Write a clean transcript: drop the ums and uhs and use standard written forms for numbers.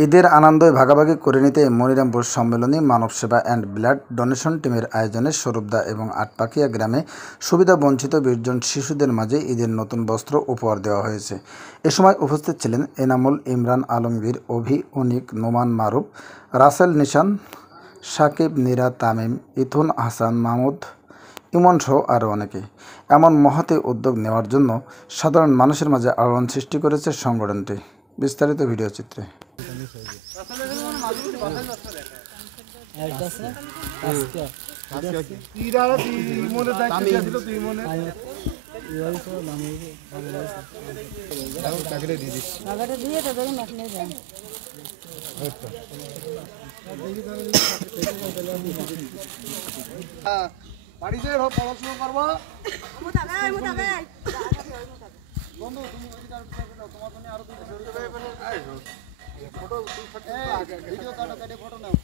ঈদের আনন্দে ভাগাভাগি করে নিতে মনিরামপুর সম্মেলনী মানব সেবা অ্যান্ড ব্লাড ডোনেশন টিমের আয়োজনে স্বরূপদা এবং আটপাকিয়া গ্রামে সুবিধাবঞ্চিত ২০ জন শিশুদের মাঝে ঈদের নতুন বস্ত্র উপহার দেওয়া হয়েছে। এ সময় উপস্থিত ছিলেন এনামুল, ইমরান, আলমগীর, অভি, অনিক, নোমান, মারুফ, রাসেল, নিশান, সাকিব, নীরা, তামিম, ইথুন, হাসান, মাহমুদ, ইমন সহ আরও অনেকে। এমন মহতে উদ্যোগ নেওয়ার জন্য সাধারণ মানুষের মাঝে আলোড়ন সৃষ্টি করেছে সংগঠনটি। বিস্তারিত ভিডিও চিত্রে। বাড়ি যেয়ে পড়াশোনা করবো বন্ধু, তুমি তোমার জন্য আরো ভিডিও কাটো, ফটো নাও।